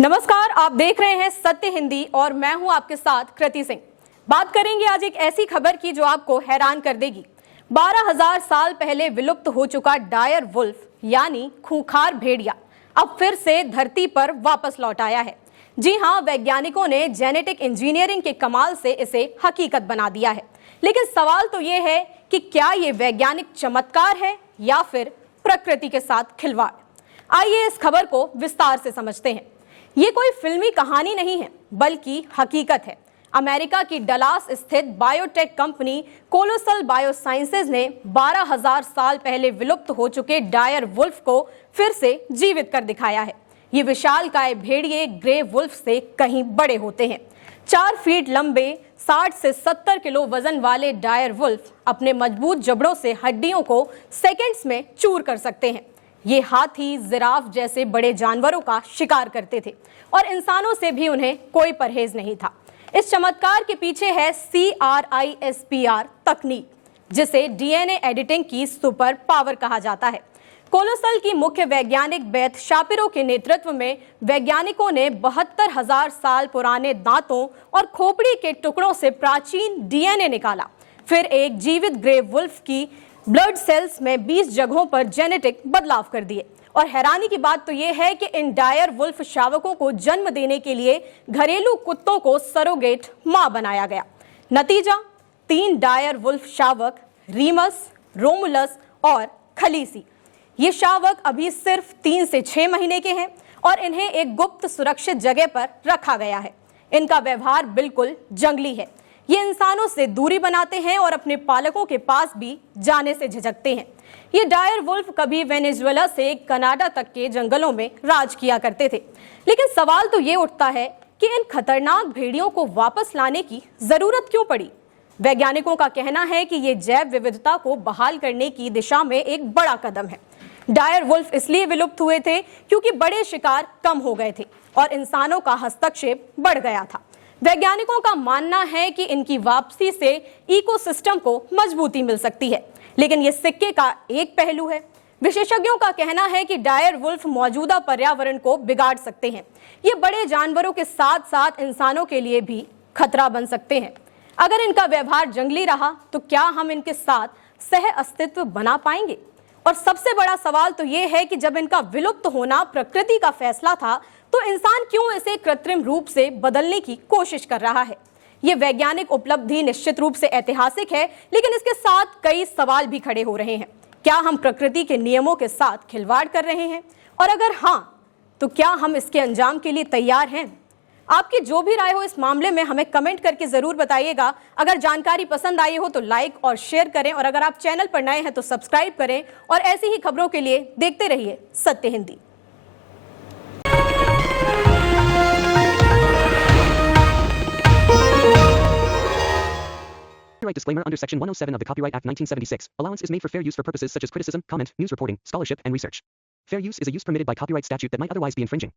नमस्कार, आप देख रहे हैं सत्य हिंदी और मैं हूं आपके साथ कृति सिंह। बात करेंगे आज एक ऐसी खबर की जो आपको हैरान कर देगी। 12,000 साल पहले विलुप्त हो चुका डायर वुल्फ यानी खूंखार भेड़िया अब फिर से धरती पर वापस लौट आया है। जी हां, वैज्ञानिकों ने जेनेटिक इंजीनियरिंग के कमाल से इसे हकीकत बना दिया है। लेकिन सवाल तो ये है कि क्या ये वैज्ञानिक चमत्कार है या फिर प्रकृति के साथ खिलवाड़। आइए इस खबर को विस्तार से समझते हैं। ये कोई फिल्मी कहानी नहीं है बल्कि हकीकत है। अमेरिका की डलास स्थित बायोटेक कंपनी कोलोसल बायोसाइंसेज ने 12,000 साल पहले विलुप्त हो चुके डायर वुल्फ को फिर से जीवित कर दिखाया है। ये विशालकाय भेड़िए ग्रे वुल्फ से कहीं बड़े होते हैं। 4 फीट लंबे 60 से 70 किलो वजन वाले डायर वुल्फ अपने मजबूत जबड़ों से हड्डियों को सेकंड्स में चूर कर सकते हैं। ये हाथी, जिराफ जैसे बड़े जानवरों का शिकार करते थे और इंसानों से भी उन्हें कोई परहेज नहीं था। इस चमत्कार के पीछे है CRISPR तकनीक, जिसे DNA एडिटिंग की सुपर पावर कहा जाता है। कोलोसल की मुख्य वैज्ञानिक बेथ शापिरो के नेतृत्व में वैज्ञानिकों ने 72,000 साल पुराने दांतों और खोपड़ी के टुकड़ों से प्राचीन DNA निकाला। फिर एक जीवित ग्रे वुल्फ की ब्लड सेल्स में 20 जगहों पर जेनेटिक बदलाव कर दिए। और हैरानी की बात तो यह है कि इन डायर वुल्फ शावकों को जन्म देने के लिए घरेलू कुत्तों को सरोगेट मां बनाया गया। नतीजा 3 डायर वुल्फ शावक, रीमस, रोमुलस और खलीसी। ये शावक अभी सिर्फ 3 से 6 महीने के हैं और इन्हें एक गुप्त सुरक्षित जगह पर रखा गया है। इनका व्यवहार बिल्कुल जंगली है। ये इंसानों से दूरी बनाते हैं और अपने पालकों के पास भी जाने से झिझकते हैं। ये डायर वुल्फ कभी वेनेजुएला से कनाडा तक के जंगलों में राज किया करते थे। लेकिन सवाल तो ये उठता है कि इन खतरनाक भेड़ियों को वापस लाने की जरूरत क्यों पड़ी। वैज्ञानिकों का कहना है कि ये जैव विविधता को बहाल करने की दिशा में एक बड़ा कदम है। डायर वुल्फ इसलिए विलुप्त हुए थे क्योंकि बड़े शिकार कम हो गए थे और इंसानों का हस्तक्षेप बढ़ गया था। वैज्ञानिकों का मानना है कि इनकी वापसी से इकोसिस्टम को मजबूती मिल सकती है। लेकिन ये सिक्के का एक पहलू है। विशेषज्ञों का कहना है कि डायर वुल्फ मौजूदा पर्यावरण को बिगाड़ सकते हैं। ये बड़े जानवरों के साथ साथ इंसानों के लिए भी खतरा बन सकते हैं। अगर इनका व्यवहार जंगली रहा तो क्या हम इनके साथ सह अस्तित्व बना पाएंगे? और सबसे बड़ा सवाल तो ये है कि जब इनका विलुप्त होना प्रकृति का फैसला था तो इंसान क्यों इसे कृत्रिम रूप से बदलने की कोशिश कर रहा है। ये वैज्ञानिक उपलब्धि निश्चित रूप से ऐतिहासिक है, लेकिन इसके साथ कई सवाल भी खड़े हो रहे हैं। क्या हम प्रकृति के नियमों के साथ खिलवाड़ कर रहे हैं? और अगर हाँ, तो क्या हम इसके अंजाम के लिए तैयार हैं? आपकी जो भी राय हो इस मामले में हमें कमेंट करके जरूर बताइएगा। अगर जानकारी पसंद आई हो तो लाइक और शेयर करें और अगर आप चैनल पर नए हैं तो सब्सक्राइब करें और ऐसी ही खबरों के लिए देखते रहिए सत्य Hindi. Copyright disclaimer under Section 107 of the Copyright Act 1976. Allowance is made for fair use for purposes such as criticism, comment, news reporting, scholarship, and research. Fair use is a use permitted by copyright statute that might otherwise be infringing.